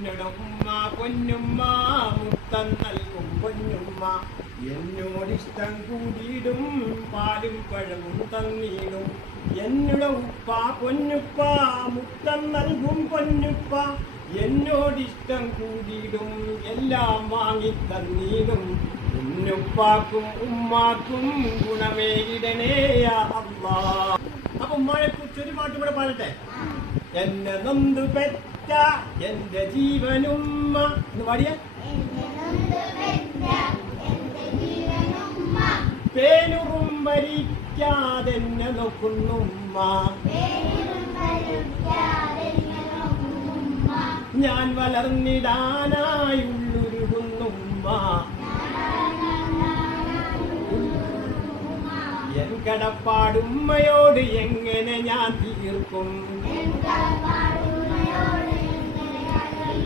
ഉമ്മ പൊന്നുമ്മ മുത്തം നൽകും പൊന്നുമ്മ എന്നോടിഷ്ടം കൂടിയിടും പാലും പഴവും തന്നിടും എന്നുടെ ഉപ്പ പൊന്നുപ്പ മുത്തം നൽകും പൊന്നുപ്പ എന്നോടിഷ്ടം കൂടിയിടും എല്ലാം വാങ്ങിത്തന്നിടും ഉന്നുപ്പാക്കും ഉമ്മാക്കും ഗുണമേകിടനേ അല്ലാഹ്. അപ്പൊ ഉമ്മാനെ കുറിച്ച് ഒരു പാട്ട് കൂടെ പാടട്ടെ. എന്നെ നൊന്തു പെറ്റ എന്റെ ജീവനുമ്മ എന്ന് പാടിയ പേനുറും ഭരിക്കാതെന്നെ നോക്കുന്നുമ്മ ഞാൻ വളർന്നിടാനായുള്ളുരുകുന്നുമ്മ എൻ കടപ്പാടുമ്മയോട് എങ്ങനെ ഞാൻ തീർക്കും